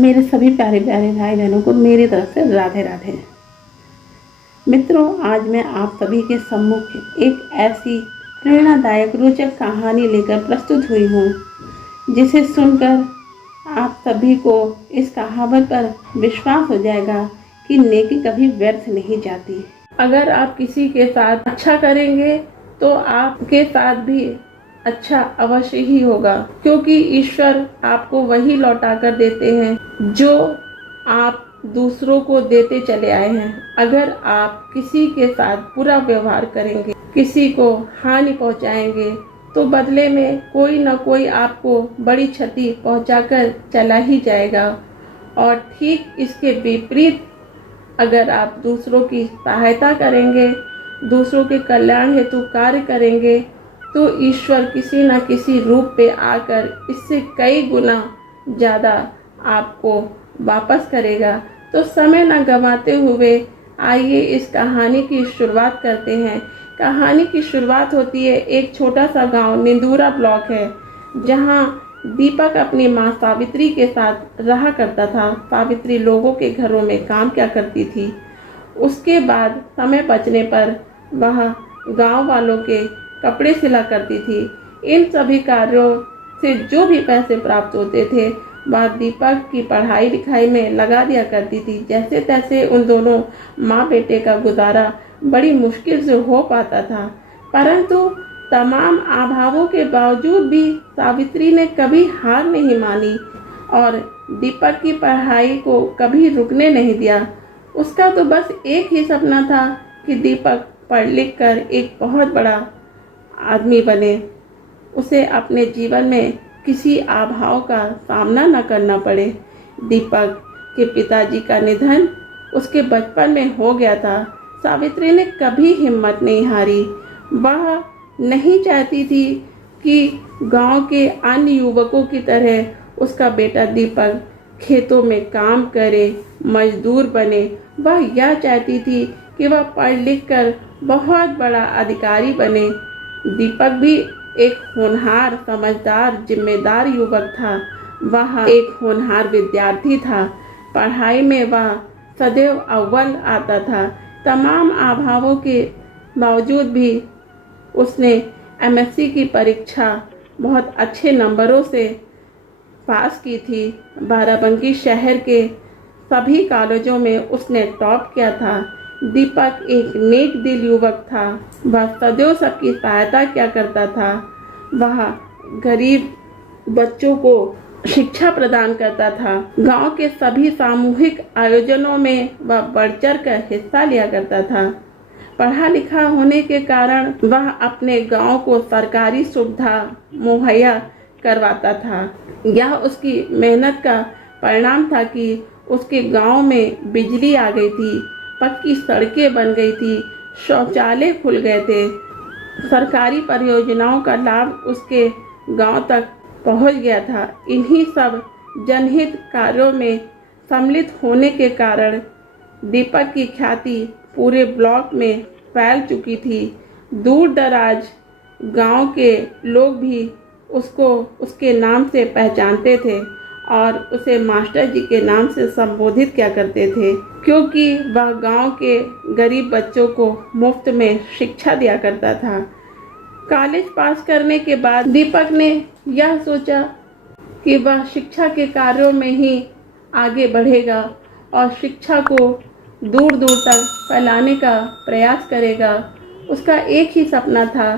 मेरे सभी प्यारे प्यारे भाई बहनों को मेरी तरफ से राधे राधे। मित्रों, आज मैं आप सभी के सम्मुख एक ऐसी प्रेरणादायक रोचक कहानी लेकर प्रस्तुत हुई हूँ जिसे सुनकर आप सभी को इस कहावत पर विश्वास हो जाएगा कि नेकी कभी व्यर्थ नहीं जाती। अगर आप किसी के साथ अच्छा करेंगे तो आपके साथ भी अच्छा अवश्य ही होगा, क्योंकि ईश्वर आपको वही लौटा कर देते हैं जो आप दूसरों को देते चले आए हैं। अगर आप किसी के साथ बुरा व्यवहार करेंगे, किसी को हानि पहुंचाएंगे, तो बदले में कोई न कोई आपको बड़ी क्षति पहुंचाकर चला ही जाएगा। और ठीक इसके विपरीत अगर आप दूसरों की सहायता करेंगे, दूसरों के कल्याण हेतु कार्य करेंगे, तो ईश्वर किसी न किसी रूप पे आकर इससे कई गुना ज़्यादा आपको वापस करेगा। तो समय न गंवाते हुए आइए इस कहानी की शुरुआत करते हैं। कहानी की शुरुआत होती है, एक छोटा सा गांव निंदूरा ब्लॉक है, जहां दीपक अपनी माँ सावित्री के साथ रहा करता था। सावित्री लोगों के घरों में काम क्या करती थी। उसके बाद समय बचने पर वह गांव वालों के कपड़े सिला करती थी। इन सभी कार्यों से जो भी पैसे प्राप्त होते थे वह दीपक की पढ़ाई लिखाई में लगा दिया करती थी। जैसे तैसे उन दोनों माँ बेटे का गुजारा बड़ी मुश्किल से हो पाता था, परंतु तमाम अभावों के बावजूद भी सावित्री ने कभी हार नहीं मानी और दीपक की पढ़ाई को कभी रुकने नहीं दिया। उसका तो बस एक ही सपना था कि दीपक पढ़ लिख कर एक बहुत बड़ा आदमी बने, उसे अपने जीवन में किसी अभाव का सामना न करना पड़े। दीपक के पिताजी का निधन उसके बचपन में हो गया था। सावित्री ने कभी हिम्मत नहीं हारी। वह नहीं चाहती थी कि गांव के अन्य युवकों की तरह उसका बेटा दीपक खेतों में काम करे, मजदूर बने। वह यह चाहती थी कि वह पढ़ लिख कर बहुत बड़ा अधिकारी बने। दीपक भी एक होनहार, समझदार, जिम्मेदार युवक था। वह एक होनहार विद्यार्थी था। पढ़ाई में वह सदैव अव्वल आता था। तमाम अभावों के बावजूद भी उसने एमएससी की परीक्षा बहुत अच्छे नंबरों से पास की थी। बाराबंकी शहर के सभी कॉलेजों में उसने टॉप किया था। दीपक एक नेक दिल युवक था। वह सदैव सबकी सहायता किया करता था। वह गरीब बच्चों को शिक्षा प्रदान करता था। गांव के सभी सामूहिक आयोजनों में वह बढ़ चढ़ कर हिस्सा लिया करता था। पढ़ा लिखा होने के कारण वह अपने गांव को सरकारी सुविधा मुहैया करवाता था। यह उसकी मेहनत का परिणाम था कि उसके गांव में बिजली आ गई थी, पक्की सड़कें बन गई थी, शौचालय खुल गए थे। सरकारी परियोजनाओं का लाभ उसके गांव तक पहुंच गया था। इन्हीं सब जनहित कार्यों में सम्मिलित होने के कारण दीपक की ख्याति पूरे ब्लॉक में फैल चुकी थी। दूर दराज गांव के लोग भी उसको उसके नाम से पहचानते थे और उसे मास्टर जी के नाम से संबोधित किया करते थे, क्योंकि वह गांव के गरीब बच्चों को मुफ्त में शिक्षा दिया करता था। कॉलेज पास करने के बाद दीपक ने यह सोचा कि वह शिक्षा के कार्यों में ही आगे बढ़ेगा और शिक्षा को दूर दूर तक फैलाने का प्रयास करेगा। उसका एक ही सपना था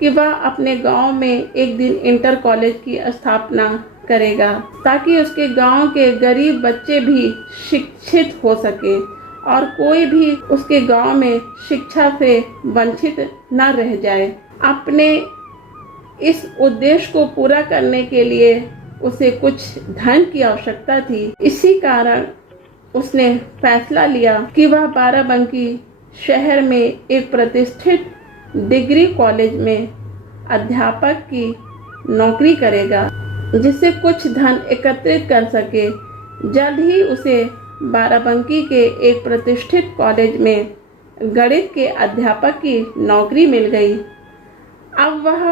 कि वह अपने गांव में एक दिन इंटर कॉलेज की स्थापना करेगा, ताकि उसके गांव के गरीब बच्चे भी शिक्षित हो सके और कोई भी उसके गांव में शिक्षा से वंचित न रह जाए। अपने इस उद्देश्य को पूरा करने के लिए उसे कुछ धन की आवश्यकता थी। इसी कारण उसने फैसला लिया कि वह बाराबंकी शहर में एक प्रतिष्ठित डिग्री कॉलेज में अध्यापक की नौकरी करेगा, जिससे कुछ धन एकत्रित कर सके। जल्द ही उसे बाराबंकी के एक प्रतिष्ठित कॉलेज में गणित के अध्यापक की नौकरी मिल गई। अब वह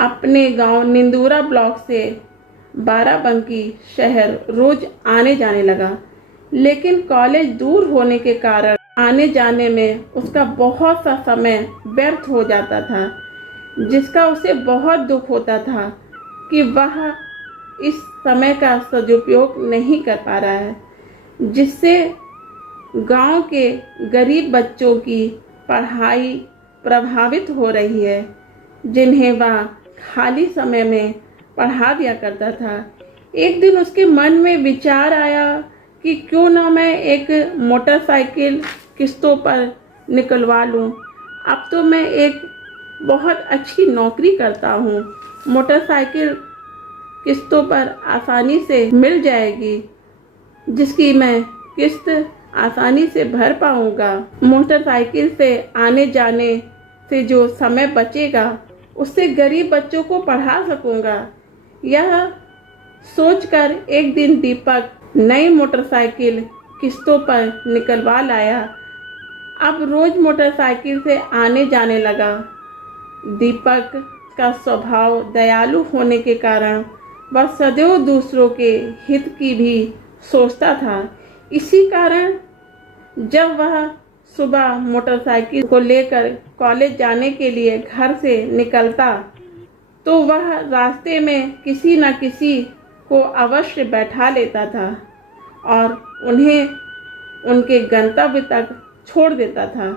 अपने गांव निंदूरा ब्लॉक से बाराबंकी शहर रोज आने जाने लगा, लेकिन कॉलेज दूर होने के कारण आने जाने में उसका बहुत सा समय व्यर्थ हो जाता था, जिसका उसे बहुत दुख होता था कि वह इस समय का सदुपयोग नहीं कर पा रहा है, जिससे गांव के गरीब बच्चों की पढ़ाई प्रभावित हो रही है, जिन्हें वह खाली समय में पढ़ा दिया करता था। एक दिन उसके मन में विचार आया कि क्यों ना मैं एक मोटरसाइकिल किस्तों पर निकलवा लूं। अब तो मैं एक बहुत अच्छी नौकरी करता हूं, मोटरसाइकिल किस्तों पर आसानी से मिल जाएगी, जिसकी मैं किस्त आसानी से भर पाऊंगा। मोटरसाइकिल से आने जाने से जो समय बचेगा उससे गरीब बच्चों को पढ़ा सकूंगा। यह सोचकर एक दिन दीपक नई मोटरसाइकिल किस्तों पर निकलवा लाया। अब रोज मोटरसाइकिल से आने जाने लगा। दीपक का स्वभाव दयालु होने के कारण वह सदैव दूसरों के हित की भी सोचता था। इसी कारण जब वह सुबह मोटरसाइकिल को लेकर कॉलेज जाने के लिए घर से निकलता, तो वह रास्ते में किसी न किसी को अवश्य बैठा लेता था और उन्हें उनके गंतव्य तक छोड़ देता था।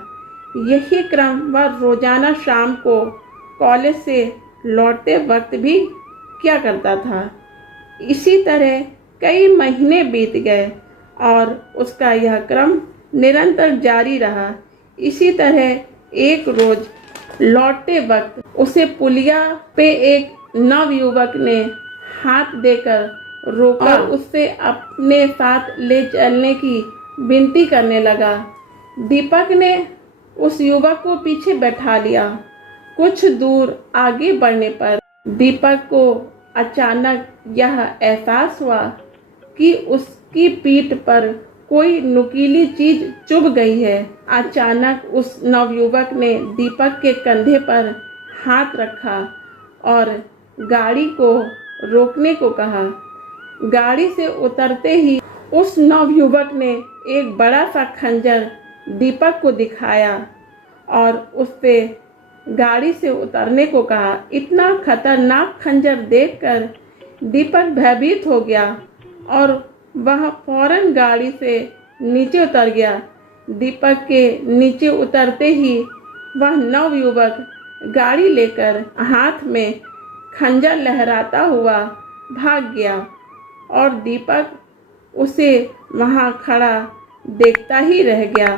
यही क्रम वह रोजाना शाम को कॉलेज से लौटते वक्त भी किया करता था। इसी तरह कई महीने बीत गए और उसका यह क्रम निरंतर जारी रहा। इसी तरह एक रोज लौटते वक्त उसे पुलिया पे एक नवयुवक ने हाथ देकर रोका और उससे अपने साथ ले चलने की विनती करने लगा। दीपक ने उस युवक को पीछे बैठा लिया। कुछ दूर आगे बढ़ने पर दीपक को अचानक यह एहसास हुआ कि उसकी पीठ पर कोई नुकीली चीज चुभ गई है। अचानक उस नवयुवक ने दीपक के कंधे पर हाथ रखा और गाड़ी को रोकने को कहा। गाड़ी से उतरते ही उस नवयुवक ने एक बड़ा सा खंजर दीपक को दिखाया और उससे गाड़ी से उतरने को कहा। इतना खतरनाक खंजर देखकर दीपक भयभीत हो गया और वह फौरन गाड़ी से नीचे उतर गया। दीपक के नीचे उतरते ही वह नवयुवक गाड़ी लेकर हाथ में खंजर लहराता हुआ भाग गया और दीपक उसे वहां खड़ा देखता ही रह गया।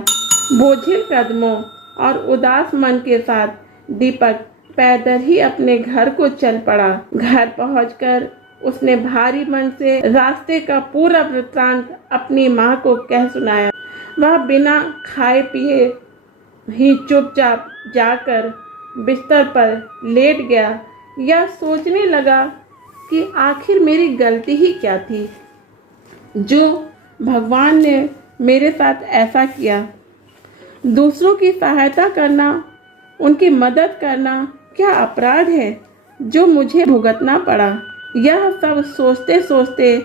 बोझिल कदमों और उदास मन के साथ दीपक पैदल ही अपने घर को चल पड़ा। घर पहुंचकर उसने भारी मन से रास्ते का पूरा वृत्तांत अपनी माँ को कह सुनाया। वह बिना खाए पिए ही चुपचाप जाकर बिस्तर पर लेट गया। यह सोचने लगा कि आखिर मेरी गलती ही क्या थी जो भगवान ने मेरे साथ ऐसा किया। दूसरों की सहायता करना, उनकी मदद करना क्या अपराध है जो मुझे भुगतना पड़ा। यह सब सोचते सोचते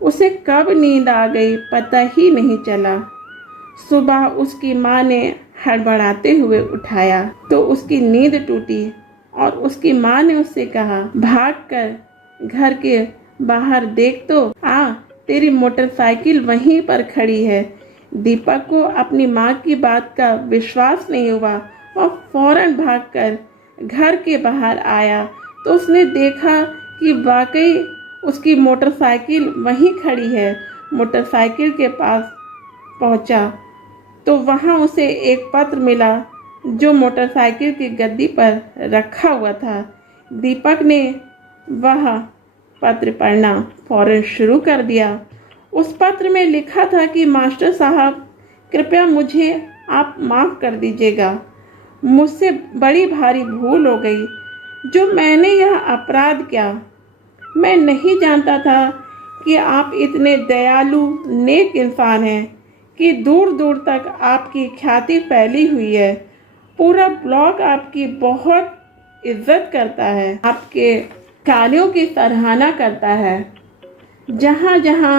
उसे कब नींद आ गई पता ही नहीं चला। सुबह उसकी माँ ने हड़बड़ाते हुए उठाया तो उसकी नींद टूटी और उसकी माँ ने उससे कहा, भागकर घर के बाहर देख तो तेरी मोटरसाइकिल वहीं पर खड़ी है। दीपक को अपनी माँ की बात का विश्वास नहीं हुआ और फौरन भागकर घर के बाहर आया तो उसने देखा कि वाकई उसकी मोटरसाइकिल वहीं खड़ी है। मोटरसाइकिल के पास पहुंचा तो वहां उसे एक पत्र मिला जो मोटरसाइकिल की गद्दी पर रखा हुआ था। दीपक ने वह पत्र पढ़ना फौरन शुरू कर दिया। उस पत्र में लिखा था कि मास्टर साहब, कृपया मुझे आप माफ़ कर दीजिएगा। मुझसे बड़ी भारी भूल हो गई जो मैंने यह अपराध किया। मैं नहीं जानता था कि आप इतने दयालु नेक इंसान हैं कि दूर दूर तक आपकी ख्याति फैली हुई है। पूरा ब्लॉक आपकी बहुत इज्जत करता है। आपके कार्यों की सराहना करता है। जहाँ जहाँ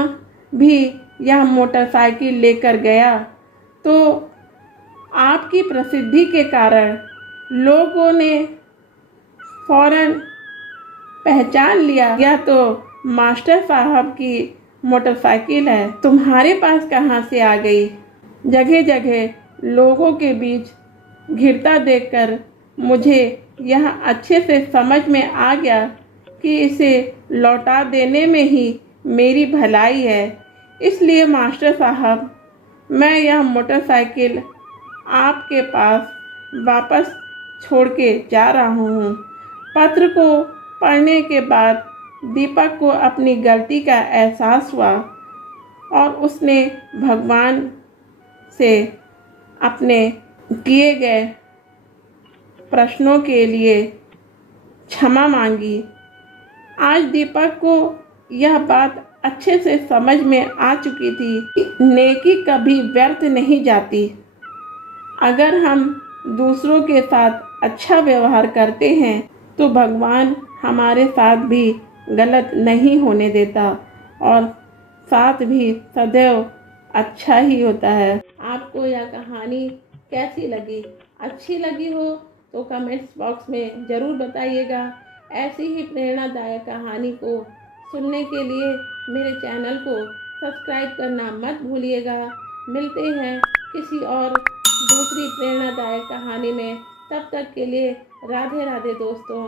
भी यह मोटरसाइकिल लेकर गया तो आपकी प्रसिद्धि के कारण लोगों ने फौरन पहचान लिया, यह तो मास्टर साहब की मोटरसाइकिल है, तुम्हारे पास कहाँ से आ गई। जगह जगह लोगों के बीच घिरता देखकर मुझे यह अच्छे से समझ में आ गया कि इसे लौटा देने में ही मेरी भलाई है। इसलिए मास्टर साहब, मैं यह मोटरसाइकिल आपके पास वापस छोड़ के जा रहा हूँ। पत्र को पढ़ने के बाद दीपक को अपनी गलती का एहसास हुआ और उसने भगवान से अपने किए गए प्रश्नों के लिए क्षमा मांगी। आज दीपक को यह बात अच्छे से समझ में आ चुकी थी कि नेकी कभी व्यर्थ नहीं जाती। अगर हम दूसरों के साथ अच्छा व्यवहार करते हैं तो भगवान हमारे साथ भी गलत नहीं होने देता और साथ भी सदैव अच्छा ही होता है। आपको यह कहानी कैसी लगी? अच्छी लगी हो तो कमेंट्स बॉक्स में ज़रूर बताइएगा। ऐसी ही प्रेरणादायक कहानी को सुनने के लिए मेरे चैनल को सब्सक्राइब करना मत भूलिएगा। मिलते हैं किसी और दूसरी प्रेरणादायक कहानी में। तब तक के लिए राधे राधे दोस्तों।